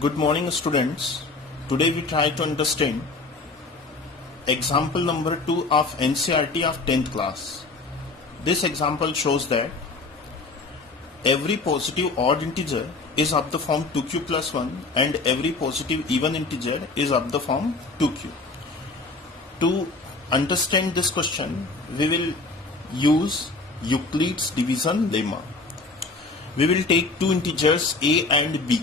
Good morning, students. Today we try to understand example number 2 of NCERT of 10th class. This example shows that every positive odd integer is of the form 2q plus 1 and every positive even integer is of the form 2q. To understand this question, we will use Euclid's division lemma. We will take two integers a and b.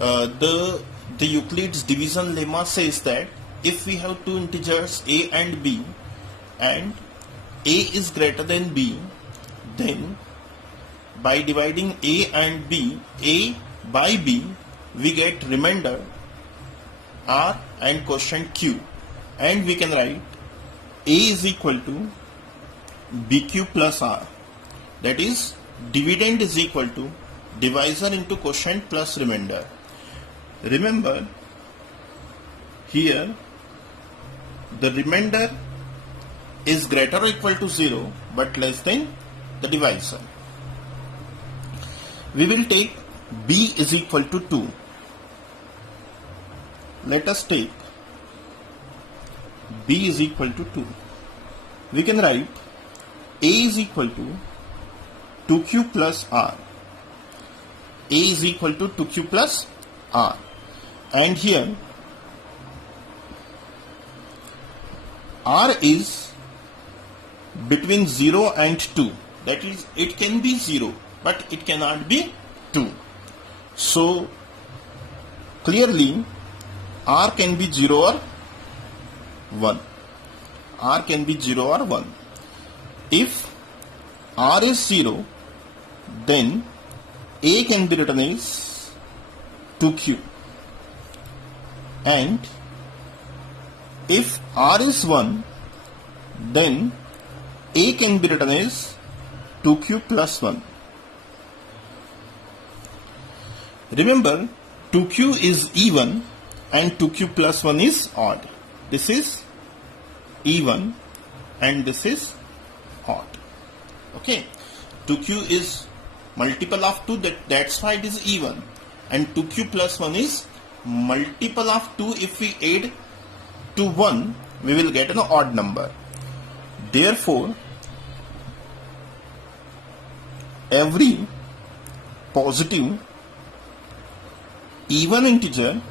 The Euclid's division lemma says that if we have two integers a and b and a is greater than b, then by dividing a and b, a by b, we get remainder r and quotient q, and we can write a is equal to bq plus r, that is dividend is equal to divisor into quotient plus remainder. Remember, here the remainder is greater or equal to 0 but less than the divisor. We will take b is equal to 2. Let us take b is equal to 2. We can write a is equal to 2q plus r. A is equal to 2q plus r. And here r is between 0 and 2. That is, it can be 0 but it cannot be 2. So clearly r can be 0 or 1. R can be 0 or 1. If r is 0, then a can be written as 2q. And if r is 1, then a can be written as 2q plus 1. Remember, 2q is even and 2q plus 1 is odd. This is even and this is odd. Okay, 2q is multiple of 2, that's why it is even, and 2q plus 1 is multiple of 2. If we add to 1, we will get an odd number. Therefore, every positive even integer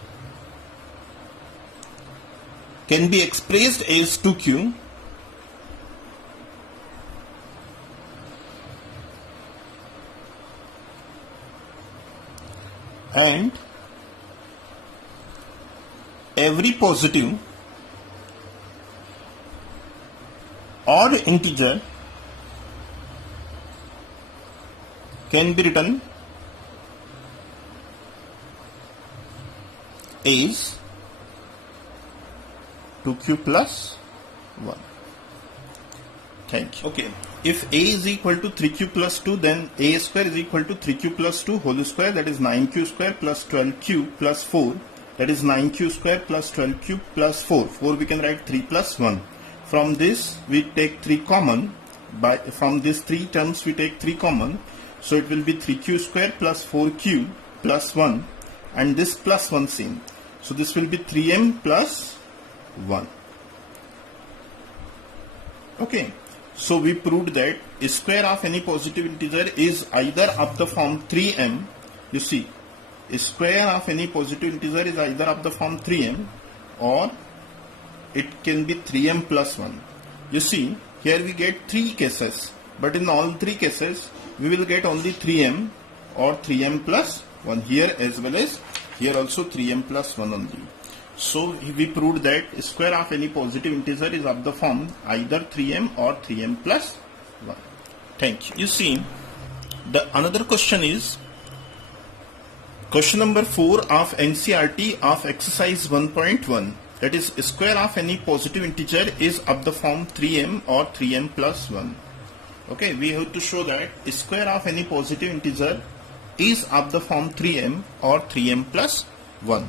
can be expressed as 2q and every positive odd integer can be written as 2q plus 1. Thank you. Okay, if a is equal to 3q plus 2, then a square is equal to 3q plus 2 whole square, that is 9q square plus 12q plus 4, that is 9q square plus 12q plus 4. 4 we can write 3 plus 1. From this we take 3 common. From these 3 terms we take 3 common. So it will be 3q square plus 4q plus 1, and this plus 1 same. So this will be 3m plus 1. Okay. So we proved that square of any positive integer is either of the form 3m. You see, square of any positive integer is either of the form 3m or it can be 3m plus 1. You see, here we get 3 cases, but in all 3 cases we will get only 3m or 3m plus 1, here as well as here also 3m plus 1 only. So we proved that square of any positive integer is of the form either 3m or 3m plus 1. Thank you. You see, the another question is question number 4 of NCERT of exercise 1.1. That is, square of any positive integer is of the form 3m or 3m plus 1. Okay, we have to show that square of any positive integer is of the form 3m or 3m plus 1.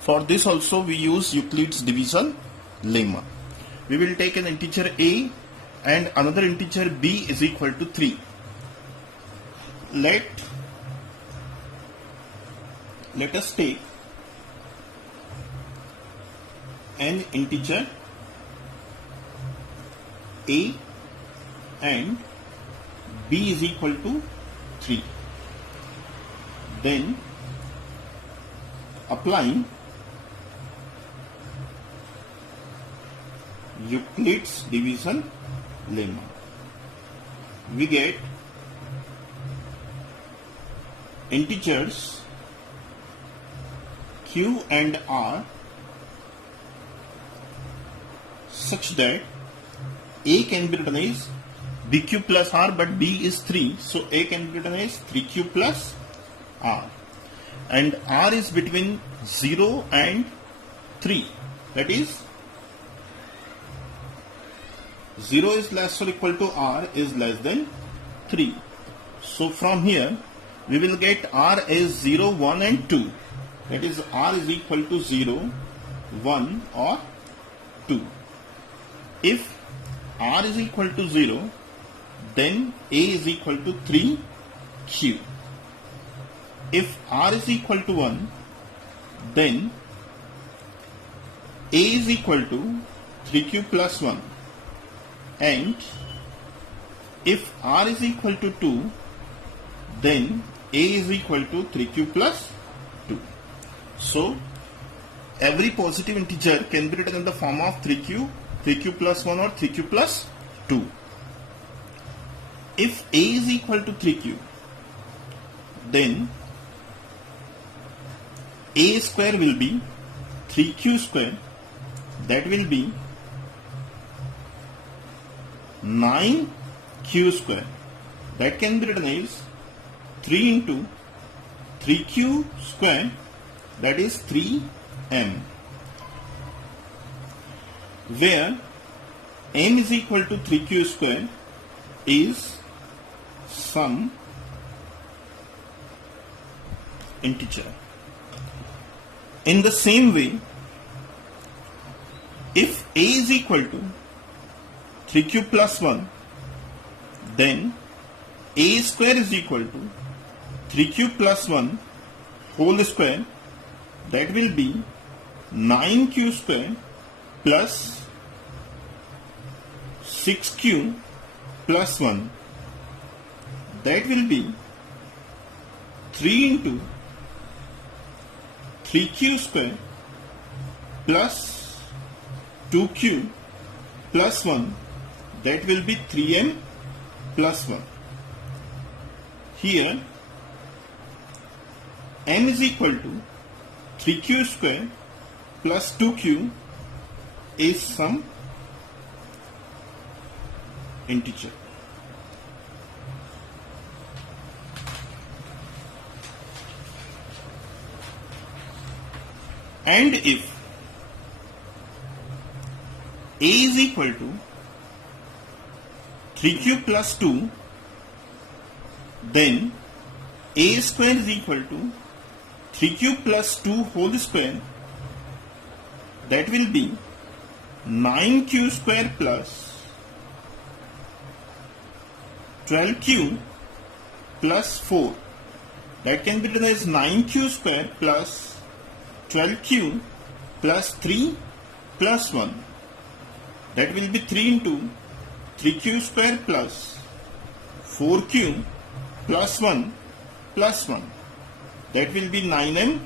For this also we use Euclid's division lemma. We will take an integer a and another integer b is equal to 3. Let let us take an integer a and b is equal to 3. Then applying Euclid's division lemma, we get integers q and r such that a can be written as bq plus r, but b is 3, so a can be written as 3q plus r, and r is between 0 and 3, that is 0 is less or equal to r is less than 3. So from here we will get r as 0, 1 and 2, that is r is equal to 0, 1 or 2. If r is equal to 0, then a is equal to 3q. If r is equal to 1, then a is equal to 3q plus 1, and if r is equal to 2, then a is equal to 3q plus 2. So every positive integer can be written in the form of 3q, 3q plus 1 or 3q plus 2. If a is equal to 3q, then a square will be 3q square, that will be 9q square, that can be written as 3 into 3q square, that is 3m, where m is equal to 3q square is some integer. In the same way, if a is equal to 3q plus 1, then a square is equal to 3q plus 1 whole square, that will be 9q square plus 6q plus 1, that will be 3 into 3q square plus 2q plus 1, that will be 3m plus 1. Here m is equal to 3q square plus 2q is some integer. And if a is equal to 3q plus 2, then a square is equal to 3q plus 2 whole square, that will be 9q square plus 12q plus 4, that can be written as 9q square plus 12q plus 3 plus 1, that will be 3 into 3q square plus 4q plus 1 plus 1, that will be 9m